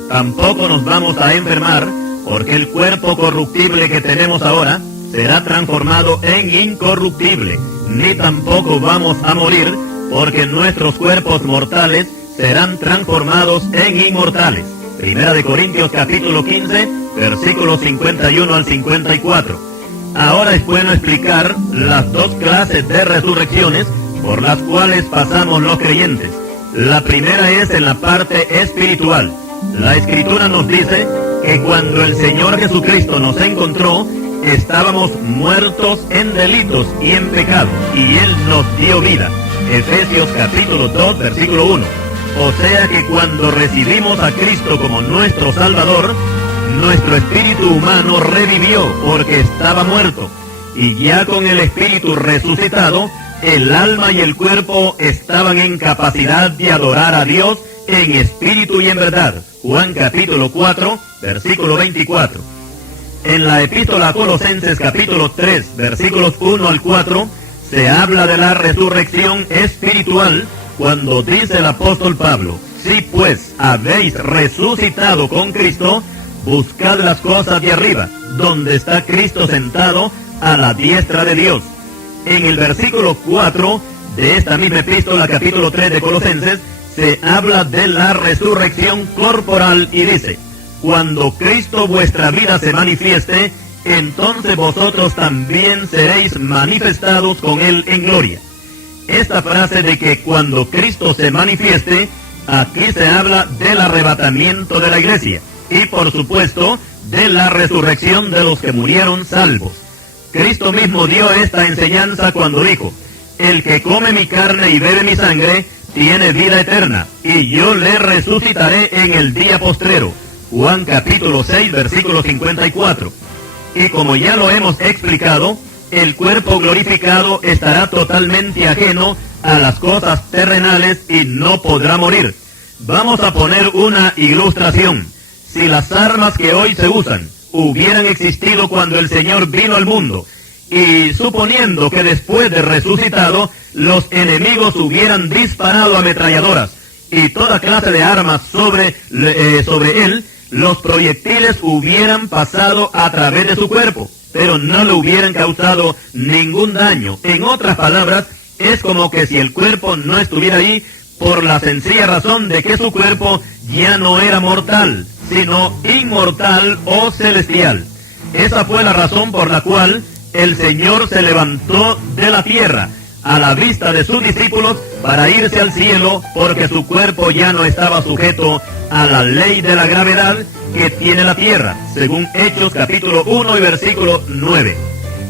Tampoco nos vamos a enfermar, porque el cuerpo corruptible que tenemos ahora será transformado en incorruptible, ni tampoco vamos a morir, porque nuestros cuerpos mortales serán transformados en inmortales. Primera de Corintios capítulo 15, versículos 51 al 54. Ahora es bueno explicar las dos clases de resurrecciones por las cuales pasamos los creyentes. La primera es en la parte espiritual. La Escritura nos dice que cuando el Señor Jesucristo nos encontró, estábamos muertos en delitos y en pecados, y Él nos dio vida. Efesios capítulo 2, versículo 1. O sea que cuando recibimos a Cristo como nuestro Salvador, nuestro espíritu humano revivió porque estaba muerto, y ya con el espíritu resucitado, el alma y el cuerpo estaban en capacidad de adorar a Dios en espíritu y en verdad. Juan capítulo 4, versículo 24. En la epístola a Colosenses capítulo 3, versículos 1 al 4, se habla de la resurrección espiritual, cuando dice el apóstol Pablo: si pues habéis resucitado con Cristo, buscad las cosas de arriba, donde está Cristo sentado a la diestra de Dios. En el versículo 4 de esta misma epístola, capítulo 3 de Colosenses, se habla de la resurrección corporal y dice: cuando Cristo vuestra vida se manifieste, entonces vosotros también seréis manifestados con Él en gloria. Esta frase de que cuando Cristo se manifieste Aquí se habla del arrebatamiento de la iglesia y, por supuesto, de la resurrección de los que murieron salvos. Cristo mismo dio esta enseñanza cuando dijo: el que come mi carne y bebe mi sangre tiene vida eterna, y yo le resucitaré en el día postrero. Juan capítulo 6, versículo 54. Y como ya lo hemos explicado, el cuerpo glorificado estará totalmente ajeno a las cosas terrenales y no podrá morir. Vamos a poner una ilustración. Si las armas que hoy se usan hubieran existido cuando el Señor vino al mundo, y suponiendo que después de resucitado, los enemigos hubieran disparado ametralladoras y toda clase de armas sobre él, los proyectiles hubieran pasado a través de su cuerpo, pero no le hubieran causado ningún daño. En otras palabras, es como que si el cuerpo no estuviera ahí, por la sencilla razón de que su cuerpo ya no era mortal, sino inmortal o celestial. Esa fue la razón por la cual el Señor se levantó de la tierra a la vista de sus discípulos para irse al cielo, porque su cuerpo ya no estaba sujeto a la ley de la gravedad que tiene la tierra, según Hechos capítulo 1 y versículo 9.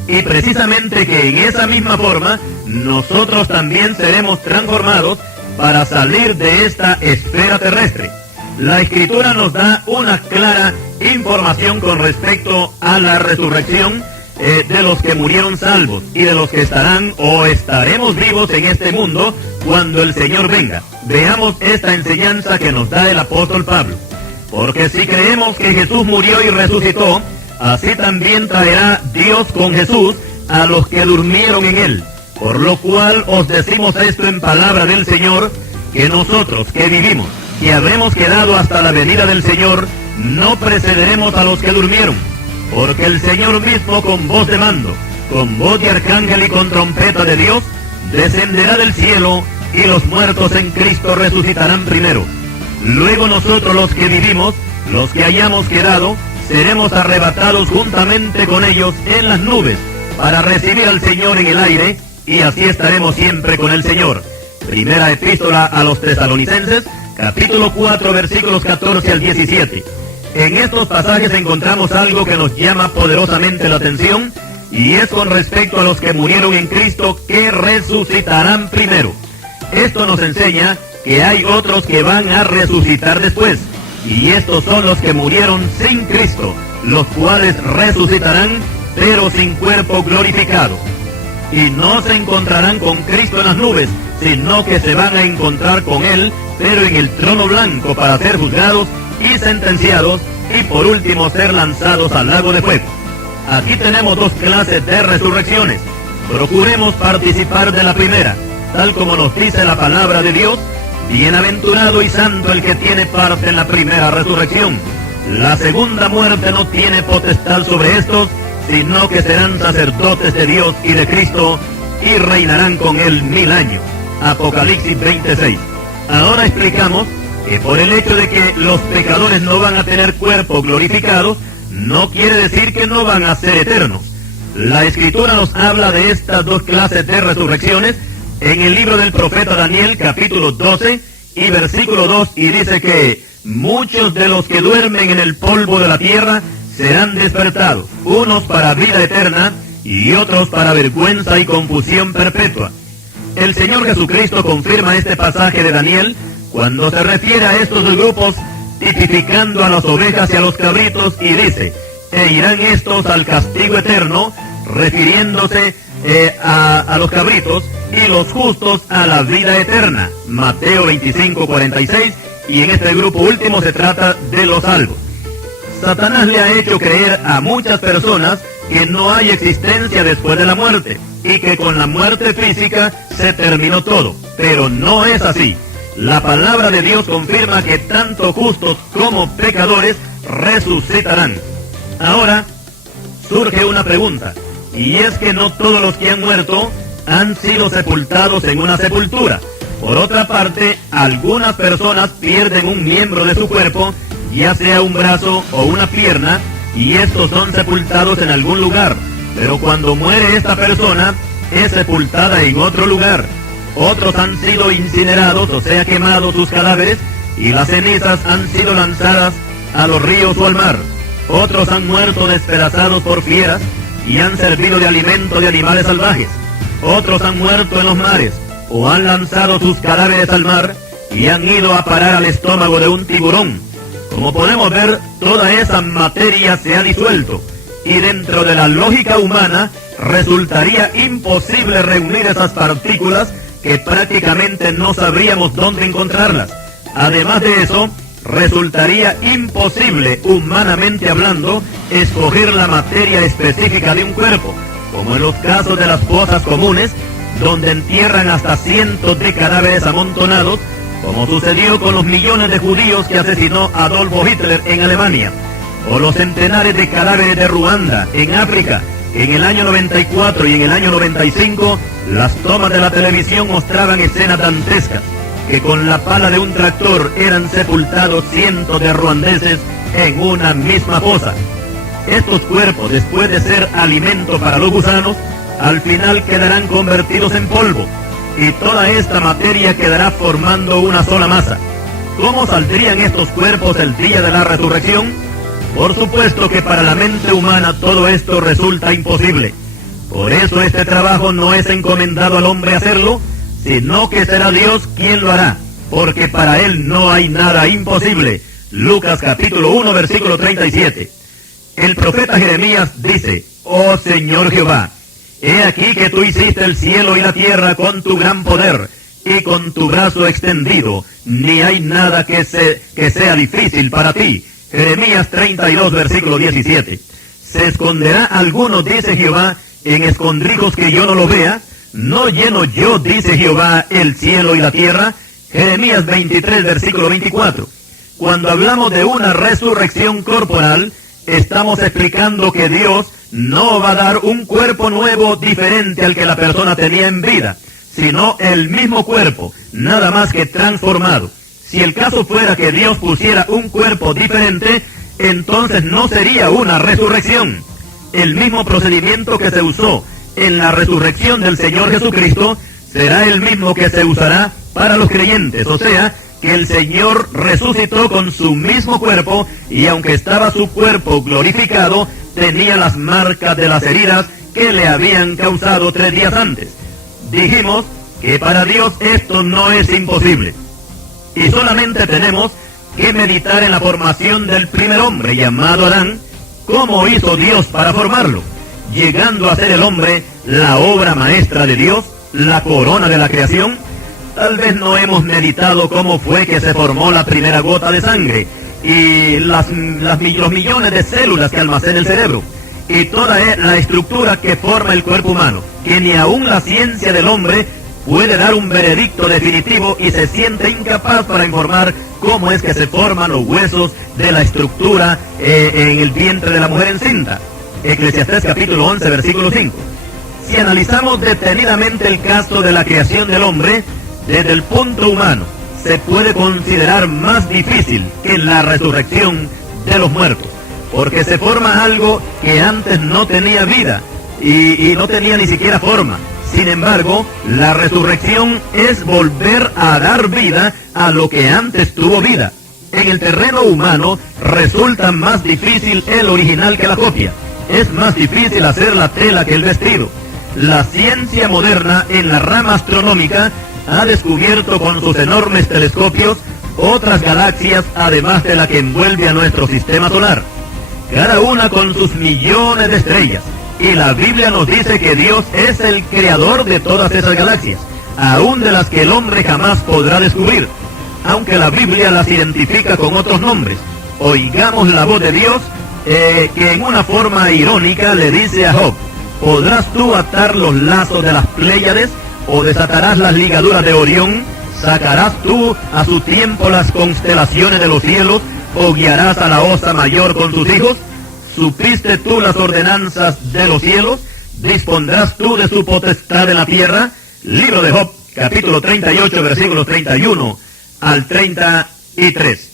Y precisamente que en esa misma forma nosotros también seremos transformados para salir de esta esfera terrestre. La Escritura nos da una clara información con respecto a la resurrección de los que murieron salvos y de los que estarán o estaremos vivos en este mundo cuando el Señor venga. Veamos esta enseñanza que nos da el apóstol Pablo. Porque si creemos que Jesús murió y resucitó, así también traerá Dios con Jesús a los que durmieron en él. Por lo cual os decimos esto en palabra del Señor, que nosotros que vivimos, que habremos quedado hasta la venida del Señor, no precederemos a los que durmieron. Porque el Señor mismo, con voz de mando, con voz de arcángel y con trompeta de Dios, descenderá del cielo, y los muertos en Cristo resucitarán primero. Luego nosotros los que vivimos, los que hayamos quedado, seremos arrebatados juntamente con ellos en las nubes, para recibir al Señor en el aire, y así estaremos siempre con el Señor. Primera epístola a los Tesalonicenses, capítulo 4, versículos 14 al 17. En estos pasajes encontramos algo que nos llama poderosamente la atención, y es con respecto a los que murieron en Cristo, que resucitarán primero. Esto nos enseña que hay otros que van a resucitar después, y estos son los que murieron sin Cristo, los cuales resucitarán, pero sin cuerpo glorificado. Y no se encontrarán con Cristo en las nubes, sino que se van a encontrar con Él, pero en el trono blanco, para ser juzgados y sentenciados, y por último ser lanzados al lago de fuego. Aquí tenemos dos clases de resurrecciones. Procuremos participar de la primera, tal como nos dice la palabra de Dios: bienaventurado y santo el que tiene parte en la primera resurrección. La segunda muerte no tiene potestad sobre estos, sino que serán sacerdotes de Dios y de Cristo, y reinarán con él 1000 años. Apocalipsis 26. Ahora explicamos que por el hecho de que los pecadores no van a tener cuerpo glorificado, no quiere decir que no van a ser eternos. La Escritura nos habla de estas dos clases de resurrecciones en el libro del profeta Daniel, capítulo 12 y versículo 2, y dice que muchos de los que duermen en el polvo de la tierra serán despertados, unos para vida eterna y otros para vergüenza y confusión perpetua. El Señor Jesucristo confirma este pasaje de Daniel cuando se refiere a estos dos grupos, tipificando a las ovejas y a los cabritos, y dice: e irán estos al castigo eterno, refiriéndose a los cabritos, y los justos a la vida eterna. Mateo 25:46, y en este grupo último se trata de los salvos. Satanás le ha hecho creer a muchas personas que no hay existencia después de la muerte, y que con la muerte física se terminó todo, pero no es así. La palabra de Dios confirma que tanto justos como pecadores resucitarán. Ahora surge una pregunta, y es que no todos los que han muerto han sido sepultados en una sepultura. Por otra parte, algunas personas pierden un miembro de su cuerpo, ya sea un brazo o una pierna, y estos son sepultados en algún lugar. Pero cuando muere esta persona, es sepultada en otro lugar. Otros han sido incinerados, o sea, quemados sus cadáveres, y las cenizas han sido lanzadas a los ríos o al mar. Otros han muerto despedazados por fieras y han servido de alimento de animales salvajes. Otros han muerto en los mares o han lanzado sus cadáveres al mar y han ido a parar al estómago de un tiburón. Como podemos ver, toda esa materia se ha disuelto y dentro de la lógica humana resultaría imposible reunir esas partículas que prácticamente no sabríamos dónde encontrarlas. Además de eso, resultaría imposible, humanamente hablando, escoger la materia específica de un cuerpo, como en los casos de las fosas comunes, donde entierran hasta cientos de cadáveres amontonados, como sucedió con los millones de judíos que asesinó Adolfo Hitler en Alemania, o los centenares de cadáveres de Ruanda, en África. En el año 94 y en el año 95, las tomas de la televisión mostraban escenas dantescas, que con la pala de un tractor eran sepultados cientos de ruandeses en una misma fosa. Estos cuerpos, después de ser alimento para los gusanos, al final quedarán convertidos en polvo, y toda esta materia quedará formando una sola masa. ¿Cómo saldrían estos cuerpos el día de la resurrección? Por supuesto que para la mente humana todo esto resulta imposible. Por eso este trabajo no es encomendado al hombre hacerlo, sino que será Dios quien lo hará, porque para Él no hay nada imposible. Lucas capítulo 1, versículo 37. El profeta Jeremías dice: «Oh Señor Jehová, he aquí que tú hiciste el cielo y la tierra con tu gran poder y con tu brazo extendido, ni hay nada que sea difícil para ti». Jeremías 32, versículo 17. «¿Se esconderá alguno, dice Jehová, en escondrijos que yo no lo vea? ¿No lleno yo, dice Jehová, el cielo y la tierra?». Jeremías 23, versículo 24. Cuando hablamos de una resurrección corporal, estamos explicando que Dios no va a dar un cuerpo nuevo diferente al que la persona tenía en vida, sino el mismo cuerpo, nada más que transformado. Si el caso fuera que Dios pusiera un cuerpo diferente, entonces no sería una resurrección. El mismo procedimiento que se usó en la resurrección del Señor Jesucristo será el mismo que se usará para los creyentes, o sea, que el Señor resucitó con su mismo cuerpo y aunque estaba su cuerpo glorificado, tenía las marcas de las heridas que le habían causado 3 días antes. Dijimos que para Dios esto no es imposible. Y solamente tenemos que meditar en la formación del primer hombre llamado Adán, cómo hizo Dios para formarlo, llegando a ser el hombre la obra maestra de Dios, la corona de la creación. Tal vez no hemos meditado cómo fue que se formó la primera gota de sangre y los millones de células que almacena el cerebro y toda la estructura que forma el cuerpo humano, que ni aún la ciencia del hombre puede dar un veredicto definitivo y se siente incapaz para informar cómo es que se forman los huesos de la estructura en el vientre de la mujer encinta. Eclesiastés capítulo 11, versículo 5. Si analizamos detenidamente el caso de la creación del hombre, desde el punto humano, se puede considerar más difícil que la resurrección de los muertos, porque se forma algo que antes no tenía vida y no tenía ni siquiera forma. Sin embargo, la resurrección es volver a dar vida a lo que antes tuvo vida. En el terreno humano resulta más difícil el original que la copia. Es más difícil hacer la tela que el vestido. La ciencia moderna en la rama astronómica ha descubierto con sus enormes telescopios otras galaxias además de la que envuelve a nuestro sistema solar, cada una con sus millones de estrellas. Y la Biblia nos dice que Dios es el creador de todas esas galaxias, aún de las que el hombre jamás podrá descubrir, aunque la Biblia las identifica con otros nombres. Oigamos la voz de Dios, que en una forma irónica le dice a Job: ¿podrás tú atar los lazos de las Pléyades, o desatarás las ligaduras de Orión? ¿Sacarás tú a su tiempo las constelaciones de los cielos, o guiarás a la Osa Mayor con sus hijos? ¿Supiste tú las ordenanzas de los cielos? ¿Dispondrás tú de su potestad en la tierra? Libro de Job, capítulo 38, versículos 31 al 33.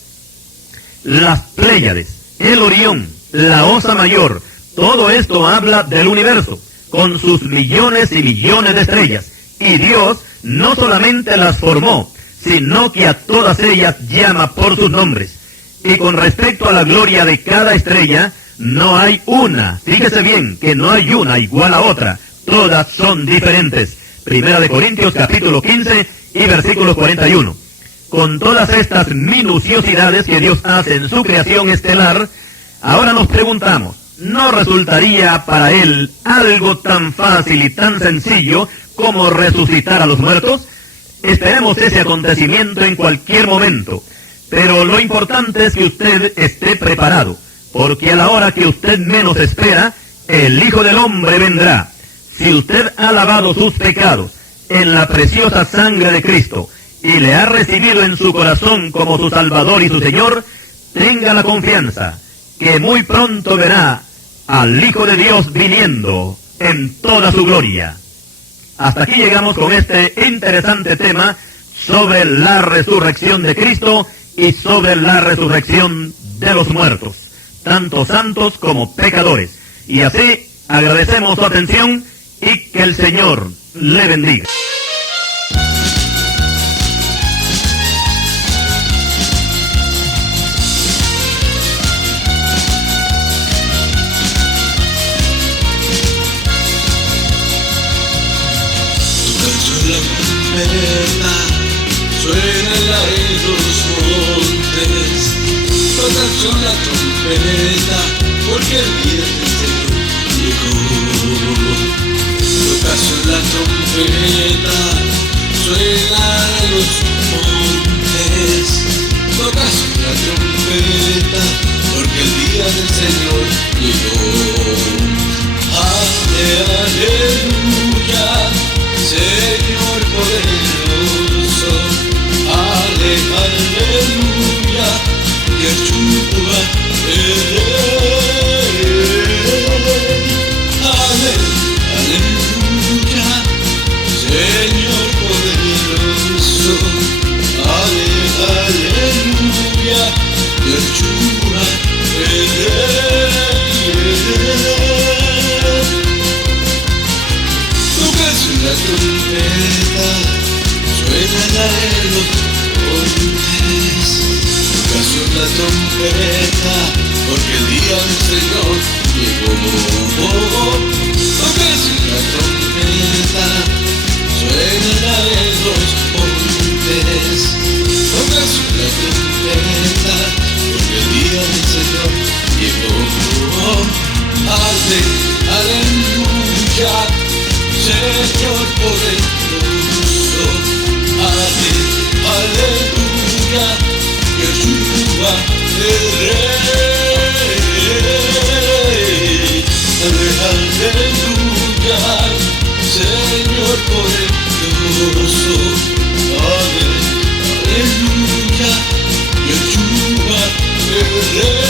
Las Pléyades, el Orión, la Osa Mayor, todo esto habla del universo, con sus millones y millones de estrellas. Y Dios no solamente las formó, sino que a todas ellas llama por sus nombres. Y con respecto a la gloria de cada estrella, no hay una, fíjese bien, que no hay una igual a otra, todas son diferentes. Primera de Corintios capítulo 15 y versículo 41. Con todas estas minuciosidades que Dios hace en su creación estelar, ahora nos preguntamos, ¿no resultaría para Él algo tan fácil y tan sencillo como resucitar a los muertos? Esperemos ese acontecimiento en cualquier momento, pero lo importante es que usted esté preparado, porque a la hora que usted menos espera, el Hijo del Hombre vendrá. Si usted ha lavado sus pecados en la preciosa sangre de Cristo y le ha recibido en su corazón como su Salvador y su Señor, tenga la confianza que muy pronto verá al Hijo de Dios viniendo en toda su gloria. Hasta aquí llegamos con este interesante tema sobre la resurrección de Cristo y sobre la resurrección de los muertos, tanto santos como pecadores. Y así agradecemos su atención y que el Señor le bendiga. Suena el aire los montes, tocan la trompeta, porque el día del Señor llegó. Tocan la trompeta, suena los montes, tocan la trompeta, porque el día del Señor llegó. Aleluya, Señor poderoso, aleluya, Yeshua el Rey. Aleluya, Señor poderoso, aleluya, Yeshua el Rey. La trompeta suena en los montes, toca la trompeta, porque el día del Señor llegó. Toca la trompeta, suena en los montes, toca la trompeta, porque el día del Señor llegó. Aleluya, Señor poderoso, aleluya, Yeshua el Rey. Aleluya, Señor poderoso, aleluya, Yeshua el Rey.